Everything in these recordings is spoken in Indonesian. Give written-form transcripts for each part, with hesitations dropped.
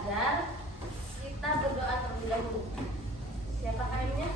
belajar, kita berdoa terlebih dahulu. Siapa kainnya?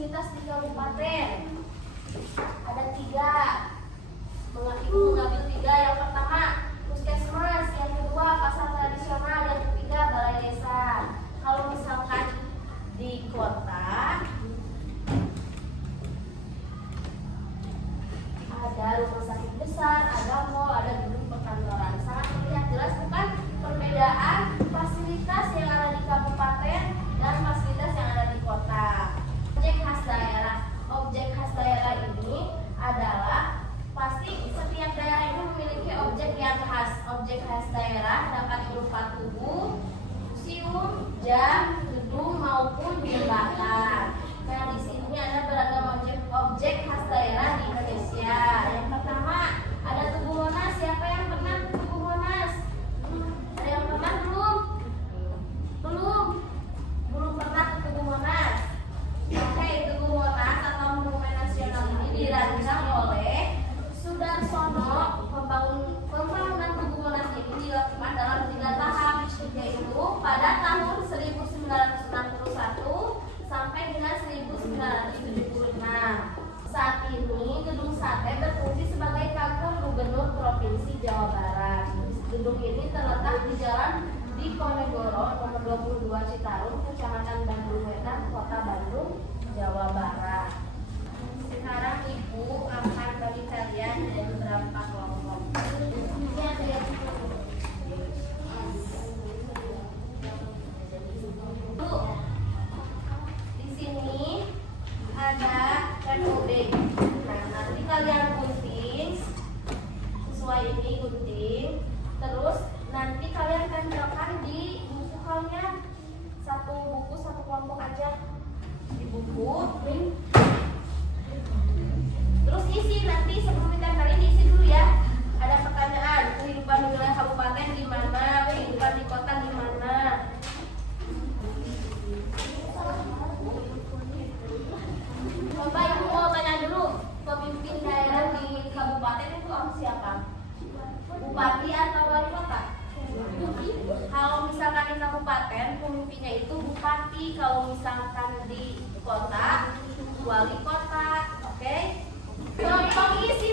fasilitas di kabupaten? Ada 3. Ibu mengambil 3. Yang pertama, puskesmas. Yang kedua, pasar tradisional. Yang ketiga, balai desa. Kalau misalkan di kota, ada rumah sakit besar, ada mall, ada gedung perkantoran. Sangat terlihat jelas bukan perbedaan fasilitas yang ada di kabupaten dan fasilitas yang ada di kota. Objek khas daerah. Objek khas daerah ini adalah pasti setiap daerah itu memiliki objek yang khas. Objek khas daerah dapat berupa tugu, museum, jam, gedung maupun jembatan. Nah, di sini ada beragam objek khas daerah di Indonesia. Yang pertama, ada Tugu Monas. Siapa yang pernah ke Tugu Monas? Ada yang pernah belum? Belum pernah ke Tugu Monas. Oke, Tugu Monas atau Monumen Nasional ini dirancang oleh Sudarsono. Pembangunan Tugu Monas ini dilakukan dalam 3 tahap, yaitu pada tahun 1961 sampai dengan 1976. Saat ini Gedung Sate berfungsi sebagai kantor Gubernur Provinsi Jawa Barat. Gedung ini terletak di Jalan Diponegoro nomor 22 Citarum, Kecamatan Bandung Wetan, Kota Bandung, Jawa Barat. Sekarang Ibu akan bagi kalian ada beberapa kelompok. Ini ada yang di sini ada ROB. Nah, nanti kalian gunting sesuai ini gunting. Terus nanti kalian tempelkan di buku kalian. Satu buku, satu kelompok aja di buku. Terus isi nanti sebelum ditempelin diisi dulu ya. Ada pertanyaan, kehidupan di wilayah kabupaten gimana, kehidupan di kota gimana. Coba Ibu mau tanya dulu, pemimpin daerah di kabupaten itu siapa? Bupati atau wali kota? Kalau misalkan di kabupaten, pemimpinnya itu bupati. Kalau misalkan di kota, wali kota. Oke? Contoh isi